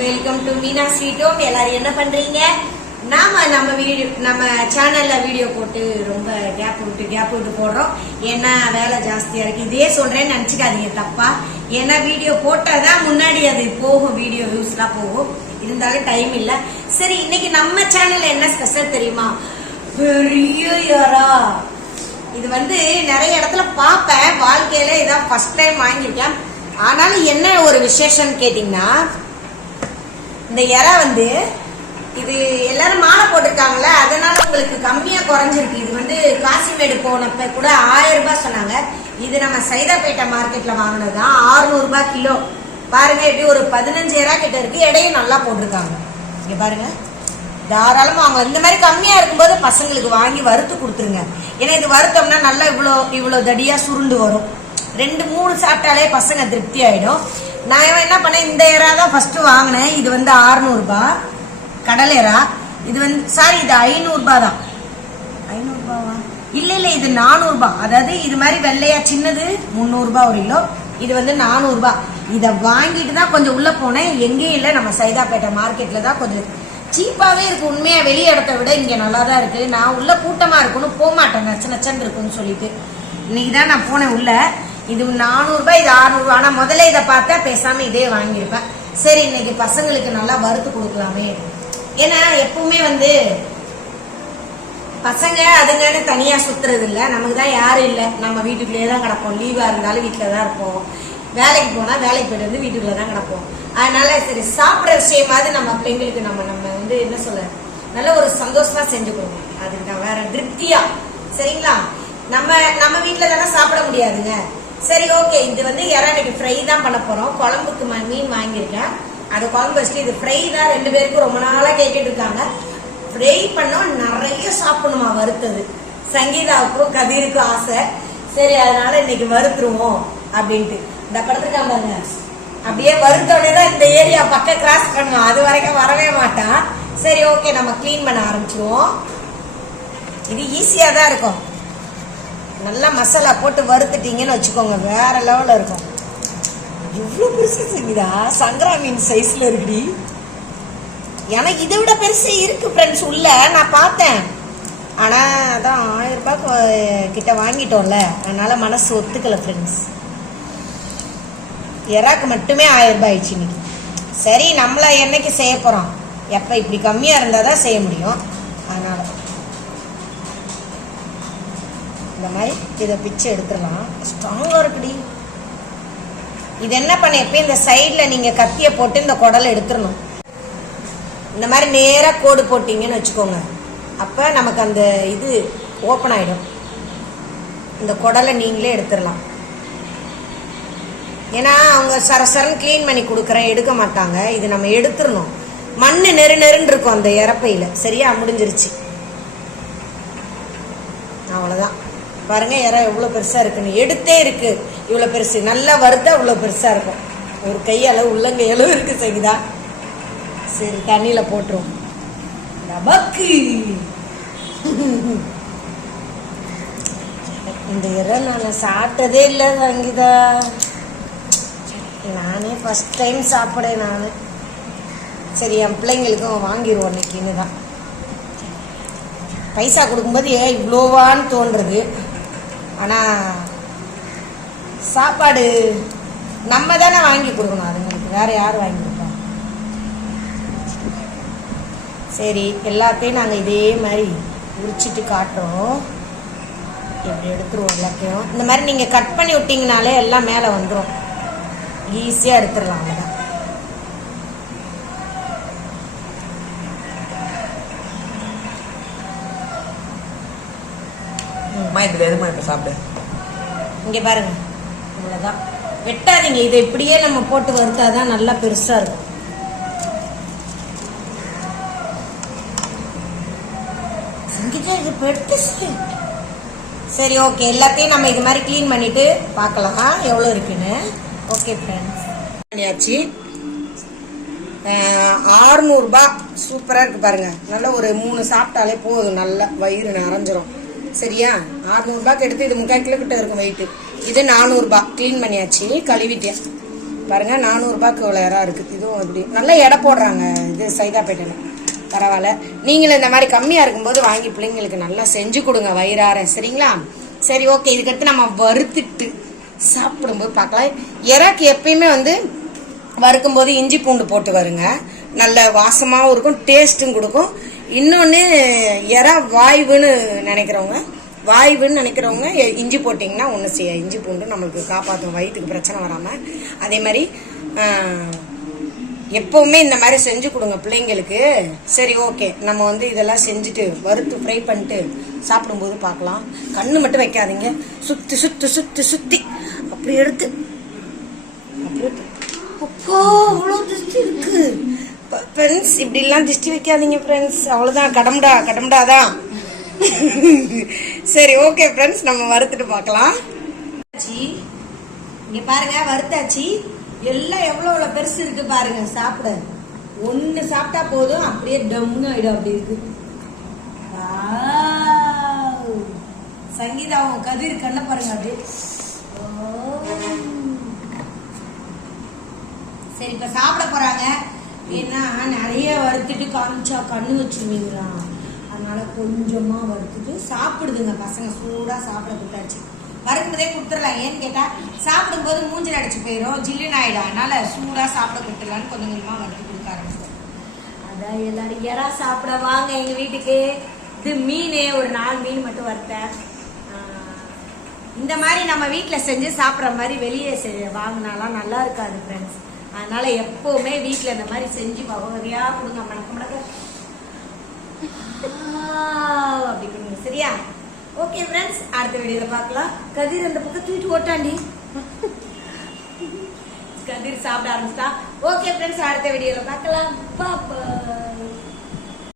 Welcome to Meena sweet home. எல்லாரும் என்ன பண்றீங்க? நம்ம சேனல்ல வீடியோ போட்டு ரொம்ப கேப் விட்டு போடுறோம். ஏன்னா வேலை ஜாஸ்தியா இருக்கு. இதே சொல்றேன்னு நினைச்சுக்காதீங்க தப்பா. ஏன்னா வீடியோ போட்டாதான் முன்னாடி அது போகும், வீடியோ வியூஸ்லாம் போகும். இருந்தாலும் டைம் இல்ல. சரி, இன்னைக்கு நம்ம சேனல்ல என்ன ஸ்பெஷல் தெரியுமா? பெரிய எறா. இது நிறைய இடத்துல பாப்பேன். வாழ்க்கையில இதான் ஃபர்ஸ்ட் டைம் வாங்கியிருக்கேன். ஆனாலும் என்ன ஒரு விசேஷம் கேட்டீங்கன்னா, இந்த எறா இது எல்லாரும் மாலை போட்டிருக்காங்களே, அதனால உங்களுக்கு கம்மியா குறைஞ்சிருக்கு. இது காசிமேடு போனப்ப கூட 1000 ரூபாய் சொன்னாங்க. இது நம்ம சைதாப்பேட்டை மார்க்கெட்ல வாங்கினதுதான் 600 ரூபாய் கிலோ. பாருங்க, எப்படி ஒரு 15 எறா கிட்ட இருக்கு. எடையும் நல்லா போட்டிருக்காங்க. இங்க பாருங்க, தாராளமா அவங்க இந்த மாதிரி கம்மியா இருக்கும்போது பசங்களுக்கு வாங்கி வறுத்து கொடுத்துருங்க. ஏன்னா இது வறுத்தோம்னா நல்லா இவ்வளவு தடியா சுருண்டு வரும். 2-3 சாப்பிட்டாலே பசங்க திருப்தி ஆயிடும். நான் என்ன பண்ணேன், இந்த எறா தான் ஃபர்ஸ்ட் வாங்கினேன். இது 600 ரூபாய் கடல் எறா. இது சாரி, இது 500 ரூபாய் தான். 500 ரூபாவா? இல்ல இது 400 ரூபாய். அதாவது இது மாதிரி வெள்ளையா சின்னது 300 ரூபாய் ஒரு கிலோ. இது 400 ரூபாய். இதை வாங்கிட்டு தான் கொஞ்சம் உள்ள போனேன். எங்கேயும் இல்லை, நம்ம சைதாப்பேட்டை மார்க்கெட்ல தான் கொஞ்சம் சீப்பாவே இருக்கு. உண்மையா வெளிய இடத்த விட இங்க நல்லா தான் இருக்கு. நான் உள்ள கூட்டமா இருக்குன்னு போக மாட்டேன், நச்சன்னு இருக்குன்னு சொல்லிட்டு. இன்னைக்கு தான் நான் போனேன் உள்ள. இது 400 ரூபாய், இது 600 ரூபாய். ஆனா முதல்ல இதை பார்த்தா பேசாம இதே வாங்கியிருப்பேன். சரி, இன்னைக்கு பசங்களுக்கு நல்லா வறுத்து கொடுக்கலாமே. ஏன்னா எப்பவுமே பசங்க அதுங்கன்னு தனியா சுத்துறது இல்ல. நமக்கு தான் யாரும் இல்லை, நம்ம வீட்டுக்குள்ளேயே தான் கிடப்போம். லீவா இருந்தாலும் வீட்டுல தான் இருப்போம். வேலைக்கு போனா வேலைக்கு போயிட்டு வீட்டுக்குள்ள தான் கிடப்போம். அதனால சரி, சாப்பிட்ற விஷயமாவது நம்ம பிள்ளைங்களுக்கு நம்ம என்ன சொல்ல, நல்ல ஒரு சந்தோஷமா செஞ்சு கொடுக்கணும். அதுக்கு வேற திருப்தியா. சரிங்களா? நம்ம வீட்டுல தானே சாப்பிட முடியாதுங்க. சரி, ஓகே. இது எறா இன்னைக்கு ஃப்ரை தான் பண்ண போறோம். குழம்புக்கு மீன் வாங்கியிருக்கேன். அது குழம்பு வச்சுட்டு இது ஃப்ரை தான். 2 பேருக்கும் ரொம்ப நாளா கேட்டுட்டு இருக்காங்க. ஃப்ரை பண்ணோம், நிறைய சாப்பிடணுமா வறுத்தது. சங்கீதாவுக்கும் கதிருக்கும் ஆசை. சரி, அதனால இன்னைக்கு வறுத்துருவோம் அப்படின்ட்டு இந்த படத்துக்கு பாருங்க. அப்படியே வறுத்தோடனே தான் இந்த ஏரியா பக்கம் கிராஸ் பண்ணுவான். அது வரைக்கும் வரவே மாட்டான். சரி, ஓகே, நம்ம கிளீன் பண்ண ஆரம்பிச்சிருவோம். இது ஈஸியா தான் இருக்கும். நல்லா மசாலா போட்டு வறுத்துட்டீங்கன்னு வச்சுக்கோங்க, வேற லெவல்ல இருக்கும். இவ்வளவு பெருசு செஞ்சுதா? சங்கரா மீன் சைஸ்ல இருக்குடி. எனக்கு இதை விட பெருசு இருக்கு ஃப்ரெண்ட்ஸ் உள்ள, நான் பார்த்தேன். ஆனா அதான் 1000 ரூபாய் கிட்ட வாங்கிட்டோம்ல, அதனால மனசு ஒத்துக்கல ஃப்ரெண்ட்ஸ். எறாக்கு மட்டுமே 1000 ரூபாய் ஆயிடுச்சு இன்னைக்கு. சரி, நம்மள என்னைக்கு செய்ய போறோம்? எப்ப இப்படி கம்மியா இருந்தாதான் செய்ய முடியும். அதனால இந்த மாதிரி இதை பிச்சு எடுத்துடலாம். ஸ்ட்ராங்கா இருக்குடி. இது என்ன பண்ண, எப்பயும் இந்த சைட்ல நீங்க கத்திய போட்டு இந்த குடலை எடுத்துடணும். இந்த மாதிரி நேரா கோடு போட்டீங்கன்னு வச்சுக்கோங்க, அப்ப நமக்கு அந்த இது ஓப்பன் ஆயிடும். இந்த குடலை நீங்களே எடுத்துடலாம். ஏன்னா அவங்க சரசரன்னு கிளீன் பண்ணி கொடுக்குறேன், எடுக்க மாட்டாங்க. இது நம்ம எடுத்துடணும். மண்ணு நெருன்னு இருக்கும் அந்த இறப்பையில. சரியா? முடிஞ்சிருச்சு. அவ்வளவுதான். பாருங்க, இறை எவ்வளவு பெருசா இருக்குன்னு. எடுத்தே இருக்கு இவ்வளவு பெருசு. நல்லா வறுத்தா இவ்வளவு பெருசா இருக்கும். ஒரு கையளவு உள்ளங்கை அளவு இருக்கு சரிதா. சரி, தண்ணியில போட்டுரும். இந்த இறை நான் சாப்பிட்டதே இல்லை சங்கீதா. நானே ஃபர்ஸ்ட் டைம் சாப்பிடேன் நானு. சரி, என் பிள்ளைங்களுக்கும் வாங்கிடுவோம் இன்னைக்குன்னு தான். பைசா கொடுக்கும்போது இவ்வளோவான்னு தோன்றுறது. ஆனால் சாப்பாடு நம்ம தானே வாங்கி கொடுக்கணும் அதுங்களுக்கு, வேற யாரும் வாங்கி கொடுப்போம். சரி, எல்லாத்தையும் நாங்கள் இதே மாதிரி உரிச்சிட்டு காட்டுறோம். இப்படி எடுத்துருவோம் எல்லாத்தையும். இந்த மாதிரி நீங்கள் கட் பண்ணி விட்டீங்கனாலே எல்லாம் மேலே வந்துடும். ஈஸியாக எடுத்துடலாம். அவ்வளோதான். இங்க பாருங்க, இவ்வளவுதான். வெட்டாதீங்க. இதை இப்படியே நம்ம போட்டு வறுத்தாதான் நல்லா பெருசா இருக்கும். இது பெருசு. சரி, ஓகே. எல்லாத்தையும் நம்ம இது மாதிரி கிளீன் பண்ணிட்டு பார்க்கலாம் எவ்வளவு இருக்குன்னு. ஓகே ஃப்ரெண்ட்ஸ், பண்ணியாச்சு. 600 ரூபாய். சூப்பரா இருக்கு பாருங்க. நல்ல ஒரு 3 சாப்பிட்டாலே போதும், நல்லா வயிறு நிறைஞ்சிரும். சரியா? 600 ரூபாய்க்கு எடுத்து இது 3/4 கிலோ கிட்ட இருக்கும் வெயிட். இது 400 ரூபாய். கிளீன் பண்ணியாச்சு, கழுவிட்டேன். பாருங்க 400 ரூபாய்க்கு இவ்வளோ இறா இருக்குது. இதுவும் இப்படி நல்லா எடை போடுறாங்க இது சைதாப்பேட்டையில். பரவாயில்ல. நீங்களும் இந்த மாதிரி கம்மியாக இருக்கும்போது வாங்கி பிள்ளைங்களுக்கு நல்லா செஞ்சு கொடுங்க வயிறார. சரிங்களா? சரி ஓகே. இதுக்கடுத்து நம்ம வறுத்துட்டு சாப்பிடும்போது பார்க்கலாம். இறாக்கு எப்பயுமே வந்து வறுக்கும்போது இஞ்சி பூண்டு போட்டு வருங்க. நல்ல வாசமாகவும் இருக்கும், டேஸ்ட்டும் கொடுக்கும். இன்னொன்று இறா வாய்வுன்னு நினைக்கிறவங்க இஞ்சி போட்டிங்கன்னா ஒன்று செய்ய இஞ்சி பூண்டு நம்மளுக்கு காப்பாற்றும், வயிற்றுக்கு பிரச்சனை வராமல். அதே மாதிரி எப்போவுமே இந்த மாதிரி செஞ்சு கொடுங்க பிள்ளைங்களுக்கு. சரி ஓகே. நம்ம வந்து இதெல்லாம் செஞ்சுட்டு வறுத்து ஃப்ரை பண்ணிட்டு சாப்பிடும்போது பார்க்கலாம். கண்ணு மட்டும் வைக்காதீங்க, சுற்றி சுற்றி சுற்றி சுற்றி அப்படி எடுத்து அப்போ அவ்வளோ திருஷ்டி இருக்கு ஃப்ரெண்ட்ஸ். இப்படிலாம் திருஷ்டி வைக்காதீங்க ஃப்ரெண்ட்ஸ். அவ்வளோதான், கடம்டாதான். சரி ஓகே ஃப்ரெண்ட்ஸ், நம்ம வறுத்துட்டு பார்க்கலாம். இங்க பாருங்க, வறுத்தாச்சு. எல்லாம் எவ்வளோ பெருசு இருக்கு பாருங்க. சாப்பிட ஒன்று சாப்பிட்டா போதும், அப்படியே டம்னு ஆயிடும். அப்படி இருக்கு. சங்கீதாவும் கதிர் கண்ண பாருங்க அப்படியே. சரி இப்ப சாப்பிட போறாங்க. ஏன்னா நிறைய வறுத்துட்டு காமிச்சா கண்ணு வச்சிருவீங்களா, அதனால கொஞ்சமா வறுத்துட்டு சாப்பிடுதுங்க பசங்க. சூடா சாப்பிட கொடுத்தாச்சு. வறுக்கும்போதே கொடுத்துடலாம். ஏன்னு கேட்டா சாப்பிடும்போது மூஞ்சில் அடிச்சு போயிடும், ஜில்லுன்னு ஆயிடும். அதனால சூடா சாப்பிட கொடுத்துடலான்னு கொஞ்சம் கொஞ்சமா வறுத்து கொடுக்க ஆரம்பிச்சோம். அதான் எல்லாரும் இறா சாப்பிட வாங்க எங்க வீட்டுக்கு. இது மீன் ஒரு 4 மீன் மட்டும் வறுத்தேன். இந்த மாதிரி நம்ம வீட்டில் செஞ்சு சாப்பிட்ற மாதிரி வெளியே வாங்கினாலாம் நல்லா இருக்காது ஃப்ரெண்ட்ஸ். அதனால எப்பவுமே வீட்டில் இந்த மாதிரி செஞ்சு வகையா கொடுங்க. மணக்க அப்படி கொடுங்க. சரியா? ஓகே ஃப்ரெண்ட்ஸ், அடுத்த வீடியோல பார்க்கலாம். கதிர் அந்த பக்கம் தூக்கிட்டு ஓட்டாண்டி. கதிர் சாப்பிட ஆரம்பிச்சிட்டா. ஓகே ஃப்ரெண்ட்ஸ், அடுத்த வீடியோல பார்க்கலாம். பாப்பா.